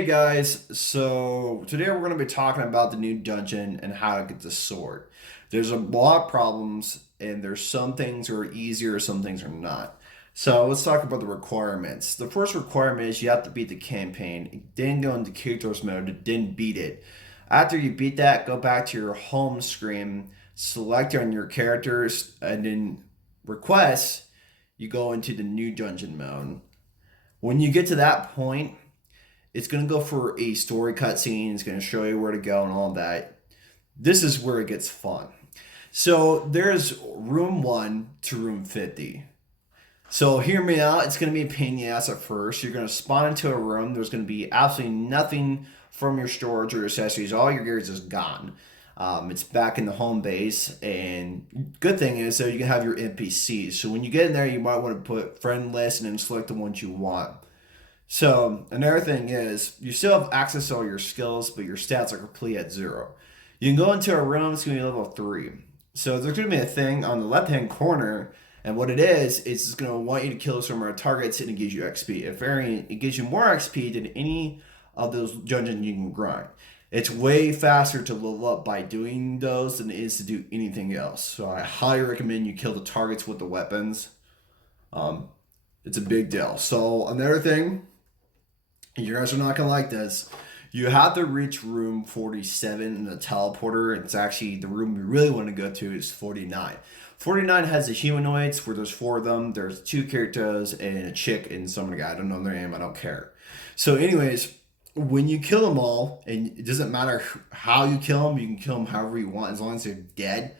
Hey guys, so today we're going to be talking about the new dungeon and how to get the sword. There's a lot of problems, and there's some things are easier, some things are not. So let's talk about the requirements. The first requirement is you have to beat the campaign, then go into characters mode, then beat it. After you beat that, go back to your home screen, select on your characters, and then requests, you go into the new dungeon mode. When you get to that point, it's going to go for a story cutscene. It's going to show you where to go and all that. This is where it gets fun. So there's room 1 to room 50. So hear me out. It's going to be a pain in the ass at first. You're going to spawn into a room. There's going to be absolutely nothing from your storage or accessories. All your gear is just gone. It's back in the home base, and good thing is that you can have your NPCs. So when you get in there, you might want to put friend list and then select the ones you want. So another thing is you still have access to all your skills, but your stats are complete at 0. You can go into a room, it's gonna be level 3. So there's gonna be a thing on the left hand corner, and what it is it's gonna want you to kill some more targets and it gives you XP. If very it gives you more XP than any of those dungeons you can grind. It's way faster to level up by doing those than it is to do anything else. So I highly recommend you kill the targets with the weapons. Um, it's a big deal. So another thing, you guys are not gonna like this. You have to reach room 47 in the teleporter. It's actually the room we really want to go to is 49. 49 has the humanoids where there's 4 of them. There's 2 characters and a chick and some guy. I don't know their name. I don't care. So, anyways, when you kill them all, and it doesn't matter how you kill them, you can kill them however you want as long as they're dead.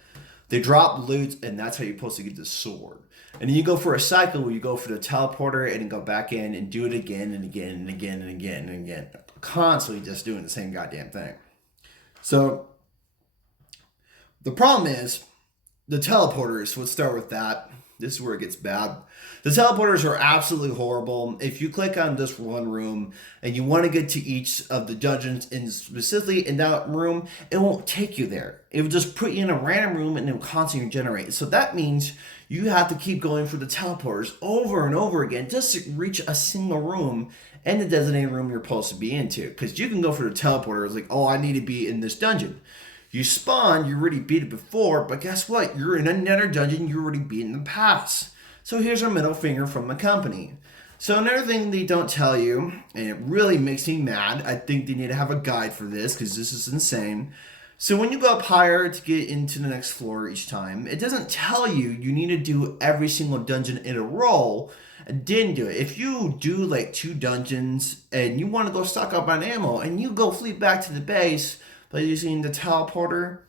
They drop loot, and that's how you're supposed to get the sword. And then you go for a cycle where you go for the teleporter and then go back in and do it again and again and again and again and again. Constantly just doing the same goddamn thing. So the problem is the teleporters. Let's start with that. This is where it gets bad. The teleporters are absolutely horrible. If you click on this one room and you want to get to each of the dungeons, and specifically in that room, it won't take you there. It will just put you in a random room and it will constantly generate. So that means you have to keep going for the teleporters over and over again just to reach a single room and the designated room you're supposed to be into. Because you can go for the teleporter, it's like, oh, I need to be in this dungeon. You spawn, you already beat it before, but guess what? You're in another dungeon you already beat in the past. So here's our middle finger from the company. So another thing they don't tell you, and it really makes me mad, I think they need to have a guide for this because this is insane. So when you go up higher to get into the next floor each time, it doesn't tell you you need to do every single dungeon in a row and then do it. If you do like 2 dungeons and you want to go stock up on ammo and you go flee back to the base by using the teleporter,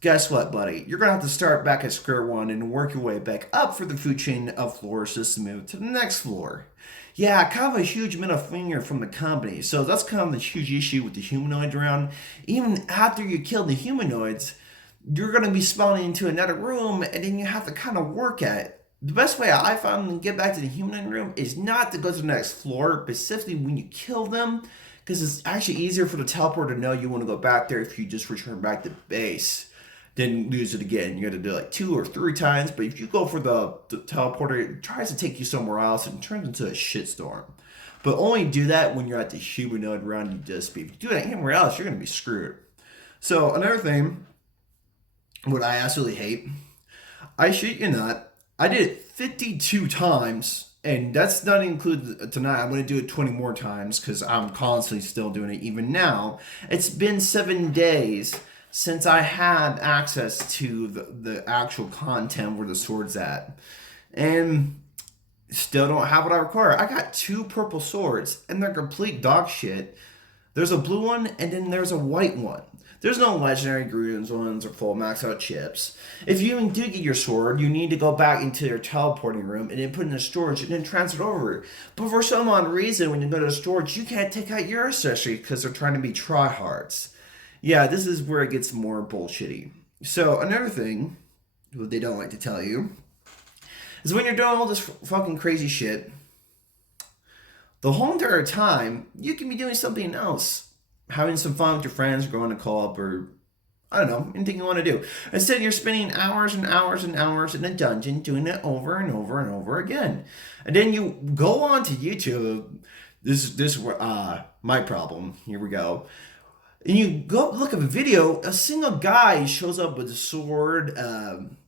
guess what, buddy? You're going to have to start back at square one and work your way back up for the food chain of floors just to move to the next floor. Yeah, kind of a huge middle finger from the company. So that's kind of the huge issue with the humanoid round. Even after you kill the humanoids, you're going to be spawning into another room and then you have to kind of work at it. The best way I found to get back to the humanoid room is not to go to the next floor, specifically when you kill them, because it's actually easier for the teleporter to know you want to go back there if you just return back to base, then lose it again. You got to do it like 2 or 3 times. But if you go for the teleporter, it tries to take you somewhere else and turns into a shitstorm. But only do that when you're at the humanoid round you just beat. If you do that anywhere else, you're going to be screwed. So another thing, what I absolutely hate, I shit you not, I did it 52 times. And that's not included tonight. I'm going to do it 20 more times because I'm constantly still doing it even now. It's been 7 days since I had access to the actual content where the sword's at. And still don't have what I require. I got 2 purple swords and they're complete dog shit. There's a blue one and then there's a white one. There's no legendary greens ones or full max out chips. If you do get your sword, you need to go back into your teleporting room and then put it in the storage and then transfer it over. But for some odd reason, when you go to the storage, you can't take out your accessory because they're trying to be tryhards. Yeah, this is where it gets more bullshitty. So another thing, what they don't like to tell you, is when you're doing all this fucking crazy shit, the whole entire time, you can be doing something else. Having some fun with your friends, going to co-op, or I don't know, anything you want to do. Instead, you're spending hours and hours and hours in a dungeon doing it over and over and over again. And then you go on to YouTube This my problem. Here we go. And you go look at a video, a single guy shows up with a sword.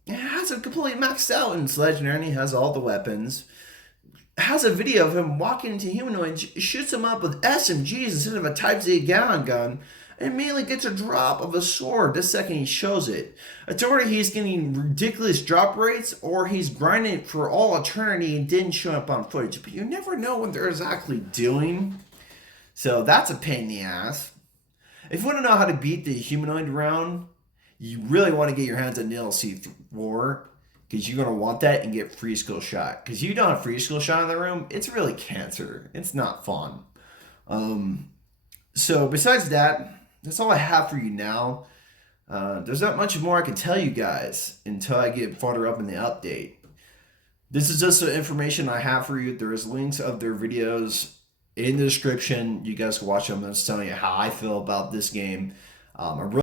Has it completely maxed out in its legendary, and he has all the weapons. Has a video of him walking into humanoids, shoots him up with SMGs instead of a Type Z Gallon gun, and immediately gets a drop of a sword the second he shows it. It's already he's getting ridiculous drop rates, or he's grinding it for all eternity and didn't show up on footage. But you never know what they're exactly doing. So that's a pain in the ass. If you want to know how to beat the humanoid round, you really want to get your hands on DLC 4 because you're going to want that and get free skill shot. Because you don't have free skill shot in the room, it's really cancer. It's not fun. Um, so besides that, that's all I have for you now. There's not much more I can tell you guys until I get farther up in the update. This is just the information I have for you. There is links of their videos in the description. You guys can watch them. I'm just telling you how I feel about this game. I really